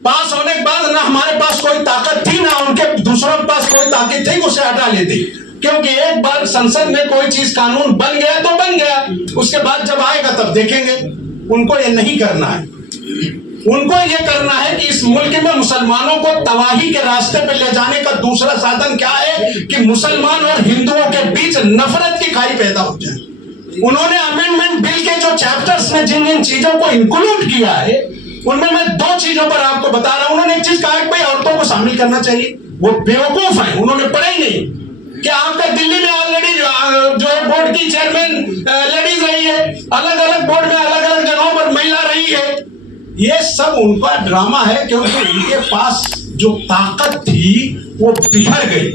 पास होने के बाद ना हमारे पास कोई ताकत थी ना उनके दूसरों के पास कोई ताकत थी, उसे हटा लेते, क्योंकि एक बार संसद में कोई चीज कानून बन गया तो बन गया, उसके बाद जब आएगा तब देखेंगे। उनको ये नहीं करना है, उनको ये करना है कि इस मुल्क में मुसलमानों को तबाही के रास्ते पे ले जाने का दूसरा साधन क्या है कि मुसलमान और हिंदुओं के बीच नफरत की खाई पैदा हो जाए। उन्होंने अमेंडमेंट बिल के जो चैप्टर्स में जिन जिन चीजों को इंक्लूड किया है उनमें मैं दो चीजों पर आपको बता रहा हूं। उन्होंने एक चीज कहा है भाई औरतों को शामिल करना चाहिए, वो बेवकूफ है, उन्होंने पढ़ा ही नहीं। क्या आपका दिल्ली में ऑलरेडी जो है बोर्ड की चेयरमैन लेडीज रही है, अलग अलग बोर्ड में अलग अलग जगहों पर महिला रही है। ये सब उनका ड्रामा है, क्योंकि उनके पास जो ताकत थी वो बिखर गई,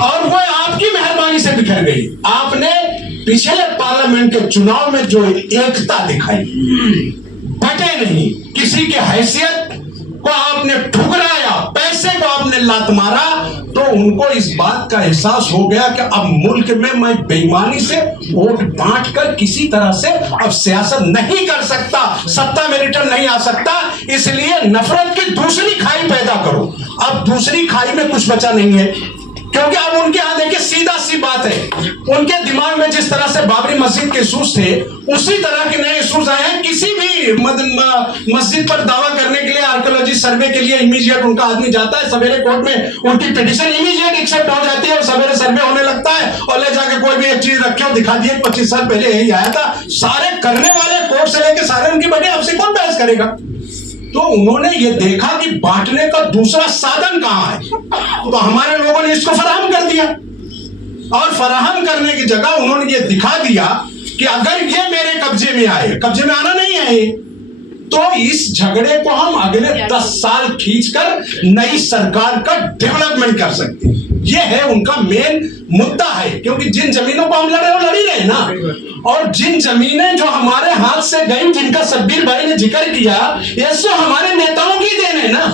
और वो आपकी मेहरबानी से बिखर गई। आपने पिछले पार्लियामेंट के चुनाव में जो एकता दिखाई, बटे नहीं, किसी की हैसियत को आपने ठुकराया, पैसे को आपने लात मारा, तो उनको इस बात का एहसास हो गया कि अब मुल्क में मैं बेईमानी से वोट बांटकर किसी तरह से अब सियासत नहीं कर सकता, सत्ता में रिटर्न नहीं आ सकता, इसलिए नफरत की दूसरी खाई पैदा करो। अब दूसरी खाई में कुछ बचा नहीं है, क्योंकि अब उनके यहां देखिए सीधा सी बात है, उनके दिमाग में जिस तरह से बाबरी मस्जिद के इशूज थे उसी तरह के नए इशूज आए हैं। किसी भी मस्जिद पर दावा करने के लिए आर्कियोलॉजी सर्वे के लिए इमीडिएट उनका आदमी जाता है, सवेरे कोर्ट में उनकी पिटीशन इमीडिएट एक्सेप्ट हो जाती है और सवेरे सर्वे होने लगता है, और ले जाके कोई भी एक चीज रखे और दिखा दिए 25 साल पहले यही आया था। सारे करने वाले कोर्ट से लेके सारे उनकी बने, आपसे कौन बहस करेगा? तो उन्होंने ये देखा कि बांटने का दूसरा साधन कहां है, तो हमारे लोगों ने इसको फराहम कर दिया, और फराहम करने की जगह उन्होंने ये दिखा दिया कि अगर ये मेरे कब्जे में आए, कब्जे में आना नहीं है, तो इस झगड़े को हम अगले 10 साल खींचकर नई सरकार का डेवलपमेंट कर सकते हैं। ये है उनका मेन मुद्दा है, क्योंकि जिन जमीनों को हम लड़े वो लड़ी रहे ना, और जिन जमीनें जो हमारे हाथ से गई, जिनका शब्बीर भाई ने जिक्र किया, ये सो हमारे नेताओं की देन है ना।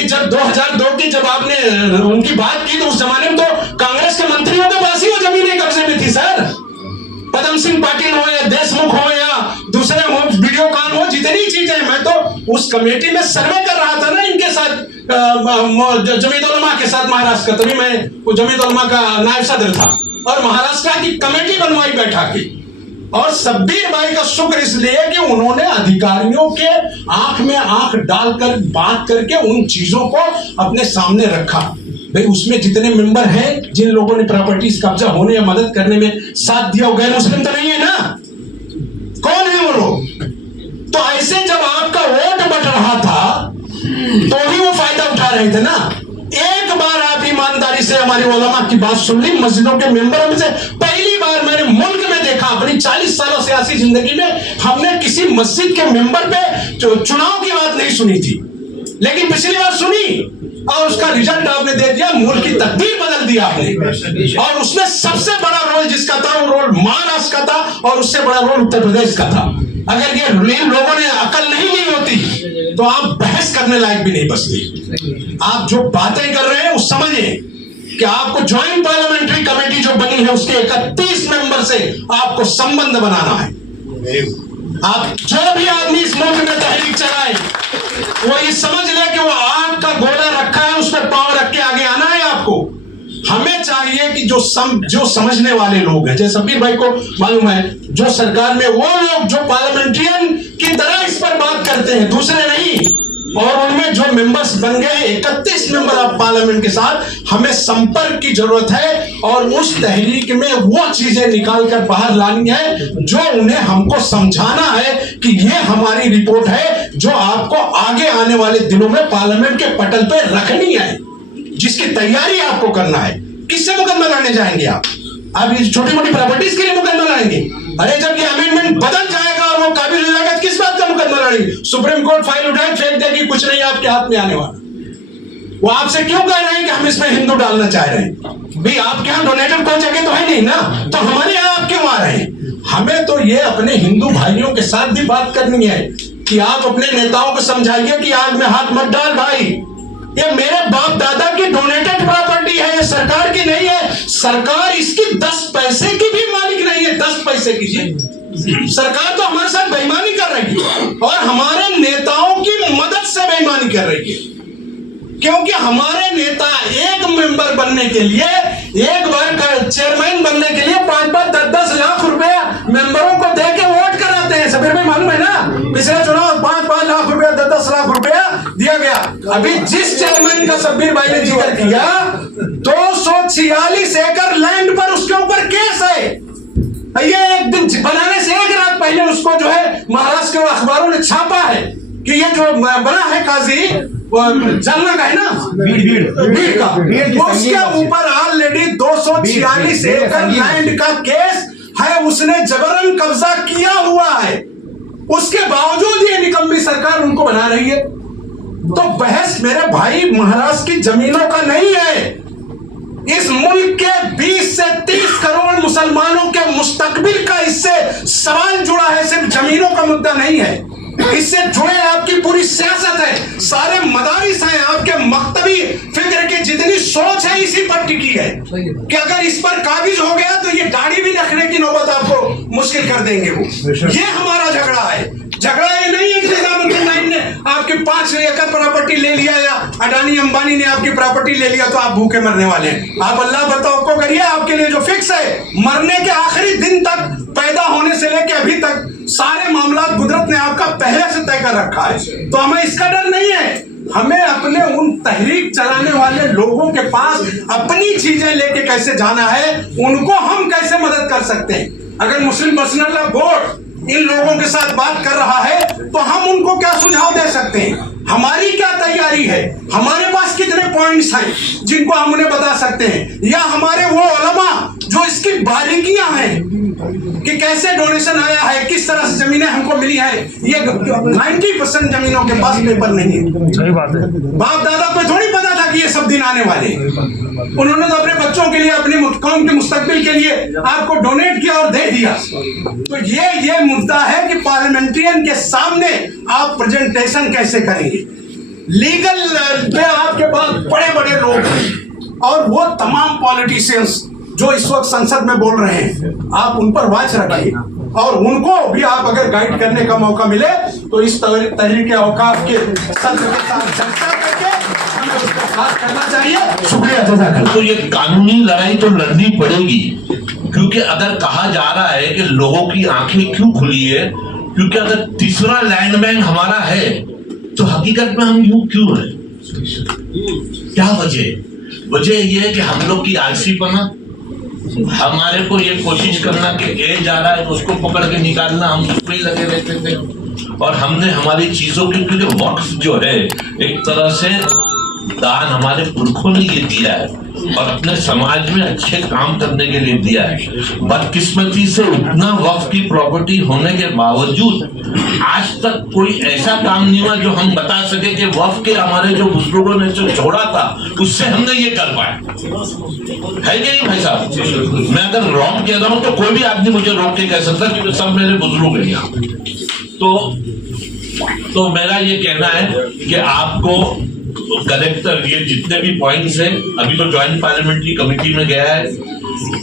जब 2002 की जब आपने उनकी बात की तो उस जमाने में तो कांग्रेस के मंत्रियों के पास ही वो जमीनें कब्जे में थी सर। पदम सिंह पाटिल हो या देशमुख हो या दूसरे हो, वीडियो कॉन हो, जितनी चीजें, मैं तो उस कमेटी में सर्वे कर रहा था ना इनके साथ, जमीयत उलमा के साथ महाराष्ट्र का, तभी मैं जमीयत उलमा का नायब सदर था, और महाराष्ट्र की कमेटी बनवाई बैठा की। और शब्बीर भाई का शुक्र इसलिए कि उन्होंने अधिकारियों के आंख में आंख डालकर बात करके उन चीजों को अपने सामने रखा। भाई उसमें जितने मेंबर हैं, जिन लोगों ने प्रॉपर्टीज कब्जा होने या मदद करने में साथ दिया, गैर मुस्लिम तो नहीं है ना, कौन है वो लोग? तो ऐसे जब आपका वोट बट रहा था तो भी वो फायदा उठा रहे थे ना। एक बार आप ईमानदारी से हमारी उलमा की बात सुन ली, मस्जिदों के मेंबरों में से पहली बार मैंने मुल्क में देखा अपनी 40 सालों सियासी जिंदगी में, हमने किसी मस्जिद के मेंबर पे चुनाव की बात नहीं सुनी थी, लेकिन पिछली बार सुनी और उसका रिजल्ट आपने दे दिया, मुल्क की तकदीर बदल दी आपने। और उसमें सबसे बड़ा रोल जिसका था वो रोल महाराष्ट्र का था, और उससे बड़ा रोल उत्तर प्रदेश का था। अगर ये लोगों ने अकल नहीं ली होती तो आप बहस करने लायक भी नहीं बचती। आप जो बातें कर रहे हैं उस समझिए कि आपको ज्वाइंट पार्लियामेंट्री कमेटी जो बनी है उसके 31 मेंबर से आपको संबंध बनाना है। आप जो भी आदमी इस मुल्क में तहरीक चलाए वो ये समझ ले कि वो आग का गोला रखा है, उस पर पांव रख के आगे आना है आपको। हमें चाहिए कि जो समझने वाले लोग हैं, जैसे शब्बीर भाई को मालूम है, जो सरकार में वो लोग जो पार्लियामेंट्रियन की तरह इस पर बात करते हैं, दूसरे नहीं, और उनमें जो मेंबर्स बन गए 31 मेंबर ऑफ पार्लियामेंट के साथ, हमें संपर्क की जरूरत है, और उस तहरीक में वो चीजें निकाल कर बाहर लानी है जो उन्हें हमको समझाना है कि ये हमारी रिपोर्ट है जो आपको आगे आने वाले दिनों में पार्लियामेंट के पटल पे रखनी है, जिसकी तैयारी आपको करना है। किससे मुकदमा लड़ने जाएंगे आप ये छोटी मोटी प्रॉपर्टीज के लिए मुकदमा लड़ेंगे? अरे जब ये अमेंडमेंट बदल जाएगा और वो काबिल हो जाएगा, किस बात का मुकदमा लड़ेंगे? सुप्रीम कोर्ट फाइल उठाए फेंक देगी, कुछ नहीं आपके हाथ में आने वाला। वो आपसे क्यों कह रहे हैं कि हम इसमें हिंदू डालना चाह रहे हैं? भाई आपके यहाँ डोनेटर कोई जगह तो है नहीं ना, तो हमारे यहाँ आप क्यों आ रहे हैं? हमें तो ये अपने हिंदू भाइयों के साथ भी बात करनी है कि आप अपने नेताओं को समझाइए कि आग में हाथ मत डाल भाई, ये मेरे बाप दादा की डोनेटेड प्रॉपर्टी है, ये सरकार की नहीं है। सरकार इसकी 10 पैसे की भी मालिक नहीं है, 10 पैसे की। सरकार तो हमारे साथ बेईमानी कर रही है और हमारे नेताओं की मदद से बेईमानी कर रही है, क्योंकि हमारे नेता एक मेंबर बनने के लिए, एक बार चेयरमैन बनने के लिए 5-5, 10-10 लाख रुपया मेंबरों को दे के वोट कराते हैं। सबीर भाई मालूम है ना, पिछले चुनाव 5-5 लाख रुपया, 10-10 लाख रुपया दिया गया। अभी जिस चेयरमैन का सबीर भाई ने जिक्र किया, 246 एकड़ लैंड पर उसके ऊपर केस है। ये एक दिन बनाने से एक रात पहले उसको जो है महाराष्ट्र के अखबारों ने छापा है कि ये जो बना है काजी जलना का है ना, भीड़ का, उसके ऊपर ऑलरेडी 246 एकड़ लैंड का केस है, उसने जबरन कब्जा किया हुआ है। उसके बावजूद ये निकम्मी सरकार उनको बना रही है। तो बहस मेरे भाई महाराष्ट्र की जमीनों का नहीं है, इस मुल्क के 20 से 30 करोड़ मुसलमानों के मुस्तकबिल का इससे सवाल जुड़ा है। सिर्फ जमीनों का मुद्दा नहीं है, इससे जुड़े आपकी पूरी सियासत है, सारे मदारिस हैं, आपके मकतबी फिक्र की जितनी सोच है इसी पर टिकी है कि अगर इस पर काबिज हो गया तो ये दाढ़ी भी रखने की नौबत आपको मुश्किल कर देंगे। वो ये हमारा झगड़ा है। झगड़ा ये नहीं है कि निजामुद्दीन नाइम ने आपकी 5 एकड़ प्रॉपर्टी ले लिया या अडानी अंबानी ने आपकी प्रॉपर्टी ले लिया तो आप भूखे मरने वाले हैं। आप अल्लाह पर तवक्कुल करिए, आपके लिए जो फिक्स है, मरने के आखिरी दिन तक, पैदा होने से लेके अभी तक सारे मामला कुदरत ने आपका पहले से तय कर रखा है। तो हमें इसका डर नहीं है। हमें अपने उन तहरीक चलाने वाले लोगों के पास अपनी चीजें लेके कैसे जाना है, उनको हम कैसे मदद कर सकते हैं। अगर मुस्लिम पर्सनल लॉ बोर्ड इन लोगों के साथ बात कर रहा है तो हम उनको क्या सुझाव दे सकते हैं, हमारी क्या तैयारी है, हमारे पास कितने पॉइंट्स हैं जिनको हम उन्हें बता सकते हैं, या हमारे वो उलमा जो इसकी बारीकियां हैं कि कैसे डोनेशन आया है, किस तरह से जमीनें हमको मिली है। ये 90% जमीनों के पास पेपर नहीं है। सही बात है। बाप दादा को थोड़ी पता था कि ये सब दिन आने वाले। उन्होंने तो अपने बच्चों के लिए, अपने कौम के मुस्तकबिल के लिए आपको डोनेट किया और दे दिया। तो ये मुद्दा है कि पार्लियामेंट्रियन के सामने आप प्रेजेंटेशन कैसे करेंगे। लीगल पे आपके पास बड़े बड़े लोग हैं और वो तमाम पॉलिटिशियंस जो इस वक्त संसद में बोल रहे हैं, आप उन पर वाच रखिए और उनको भी आप अगर गाइड करने का मौका मिले तो इस तहरीक औकाफ के सत्र के साथ चर्चा करके हमें उसका साथ करना चाहिए। शुक्रिया। तो ये कानूनी लड़ाई तो लड़नी पड़ेगी, क्योंकि अगर कहा जा रहा है कि लोगों की आंखें क्यों खुली है, क्योंकि अगर तीसरा लैंडमैन हमारा है तो हकीकत में हम यूं क्यों है, क्या वजह ये है कि हम लोग की आलसीपना, हमारे को ये कोशिश करना कि ए जा रहा है तो उसको पकड़ के निकालना, हम उस पर ही लगे रहते थे। और हमने हमारी चीजों के, क्योंकि वक्फ जो है एक तरह से दान हमारे पुरखों ने ये दिया है और अपने समाज में अच्छे काम करने के लिए दिया है। बदकिस्मती से उतना वक्फ की प्रॉपर्टी होने के बावजूद आज तक कोई ऐसा काम नहीं हुआ जो हम बता सके कि वक्फ के हमारे जो बुजुर्गों ने जो छोड़ा था उससे हमने ये कर पाया है कि नहीं भाई साहब। मैं अगर रॉन्ग कह रहा हूं तो कोई भी आदमी मुझे रोक के कह सकता, क्योंकि सब मेरे बुजुर्ग हैं यहाँ। तो मेरा ये कहना है कि आपको कलेक्टर ये जितने भी पॉइंट्स हैं, अभी तो ज्वाइंट पार्लियामेंट्री कमेटी में गया है,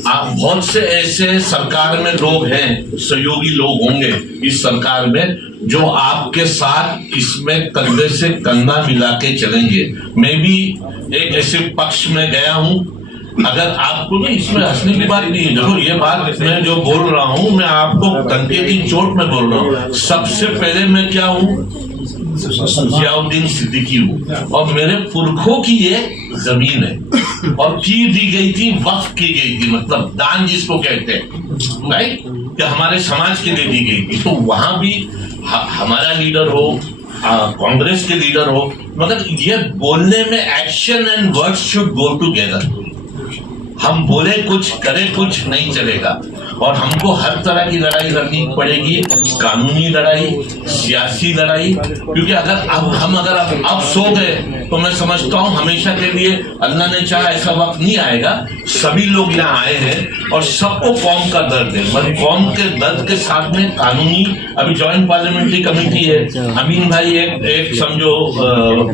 आप बहुत से ऐसे सरकार में लोग हैं, सहयोगी लोग होंगे इस सरकार में जो आपके साथ इसमें कंधे से कंधा मिला के चलेंगे। मैं भी एक ऐसे पक्ष में गया हूं। अगर आपको नहीं, इसमें हंसने की बात नहीं है, देखो ये बात मैं जो बोल रहा हूं मैं आपको डंके की चोट में बोल रहा हूं। सबसे पहले मैं क्या हूं, जियाउद्दीन सिद्दीकी हूँ और मेरे पुरखों की ये जमीन है और की दी गई थी, वक्फ की गई थी, मतलब दान जिसको कहते हैं, राइट, कि हमारे समाज के लिए दी गई थी। तो वहां भी हमारा लीडर हो, कांग्रेस के लीडर हो, मगर ये बोलने में action and words should go together. हम बोले कुछ करे कुछ नहीं चलेगा और हमको हर तरह की लड़ाई लड़नी पड़ेगी, कानूनी लड़ाई, सियासी लड़ाई, क्योंकि अगर अब सो गए तो मैं समझता हूँ हमेशा के लिए अल्लाह ने चाहा ऐसा वक्त नहीं आएगा। सभी लोग यहाँ आए हैं और सबको कौम का दर्द है, मतलब कौम के दर्द के साथ में कानूनी, अभी ज्वाइंट पार्लियामेंट्री कमेटी है, अमीन भाई एक समझो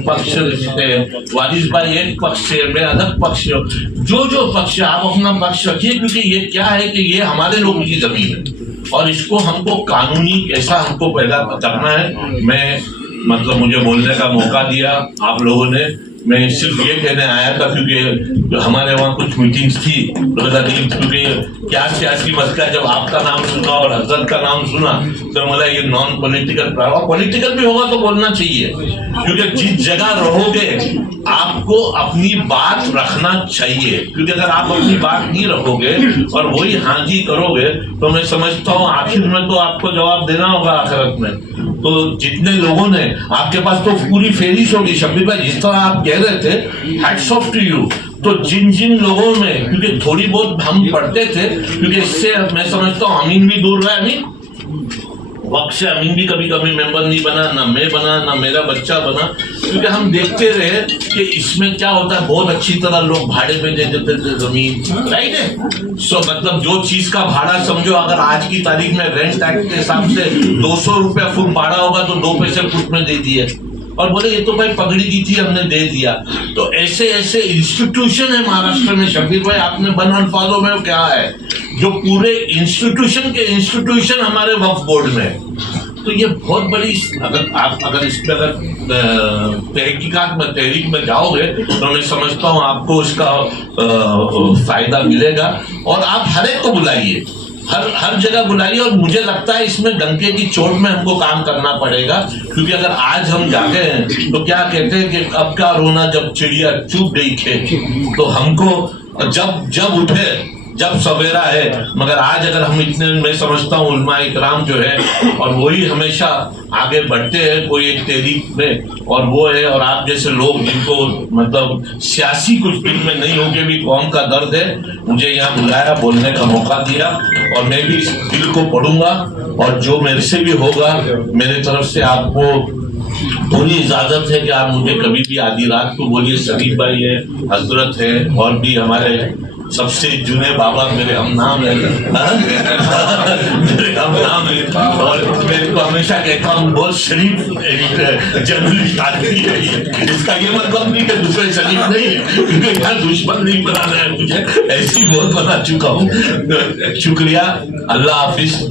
पक्ष से, वारिस भाई एक पक्ष से, मैं अलग पक्ष, जो पक्ष आप अपना पक्ष रखिए, क्योंकि ये क्या है कि ये हमारे लोगों की जमीन है और इसको हमको कानूनी कैसा हमको पैदा करना है। मैं मतलब मुझे बोलने का मौका दिया आप लोगों ने। मैं सिर्फ ये कहने आया था क्योंकि हमारे वहाँ कुछ मीटिंग्स थी क्योंकि क्या सियासी मसला, जब आपका नाम सुना और हजरत का नाम सुना तो बोला ये नॉन पॉलिटिकल, पॉलिटिकल भी होगा तो बोलना चाहिए, क्योंकि जिस जगह रहोगे आपको अपनी बात रखना चाहिए। क्योंकि अगर आप अपनी बात नहीं रखोगे और वही हाजी करोगे तो मैं समझता हूँ आखिर में तो आपको जवाब देना होगा आखिरत में। तो जितने लोगों ने आपके पास तो पूरी फेरिश होगी शब्बीर भाई, जिस तरह आप कह रहे थे, हैट्स ऑफ टू यू। तो जिन जिन लोगों में, क्योंकि थोड़ी बहुत हम पढ़ते थे, क्योंकि इससे मैं समझता हूँ अमीन भी दूर रहा, अमीन वक्त से अमीन भी कभी कभी मेंबर नहीं बना, ना मैं बना, ना मेरा बच्चा बना, क्योंकि हम देखते रहे कि इसमें क्या होता है। बहुत अच्छी तरह लोग भाड़े पे दे देते थे जमीन, राइट है। सो मतलब जो चीज का भाड़ा समझो, अगर आज की तारीख में रेंट एक्ट के हिसाब से 200 रुपया फुट भाड़ा होगा तो 2 पैसे फुट में दे दिए और बोले ये तो भाई पगड़ी की थी हमने दे दिया। तो ऐसे ऐसे इंस्टीट्यूशन है महाराष्ट्र में शब्बीर भाई, आपने वन अल्फाजों में क्या है जो पूरे इंस्टीट्यूशन के इंस्टीट्यूशन हमारे वक्फ बोर्ड में। तो ये बहुत बड़ी, अगर इस पर तहरीक में जाओगे तो मैं समझता हूँ आपको इसका फायदा मिलेगा। और आप हर एक को बुलाइए, हर जगह बुलाइए। और मुझे लगता है इसमें डंके की चोट में हमको काम करना पड़ेगा, क्योंकि अगर आज हम जागे हैं तो क्या कहते हैं कि अब क्या रोना जब चिड़िया चुप गई खेत, तो हमको जब उठे जब सवेरा है। मगर आज अगर हम इतने, मैं समझता हूँ उलमा इकराम जो है और वही हमेशा आगे बढ़ते हैं कोई एक तहरीक में, और वो है, और आप जैसे लोग जिनको मतलब सियासी कुछ दिल में नहीं होके भी कौम का दर्द है, मुझे यहाँ बुलाया, बोलने का मौका दिया और मैं भी इस दिल को पढ़ूंगा। और जो मेरे से भी होगा, मेरे तरफ से आपको पूरी इजाजत है कि आप मुझे कभी भी आधी रात को बोलिए। शरीफ भाई है, हजरत है, और भी हमारे सबसे जुने बाबा मेरे हम नाम है मेरे हम नाम है, और मेरे को हमेशा कहता हूँ बहुत शरीफ जर्नलिस्ट आदमी है। इसका ये मतलब नहीं कि दूसरे शरीफ नहीं है, क्योंकि यहाँ दुश्मन नहीं बनाना है मुझे, ऐसी बहुत बना चुका हूँ। शुक्रिया, अल्लाह हाफिज।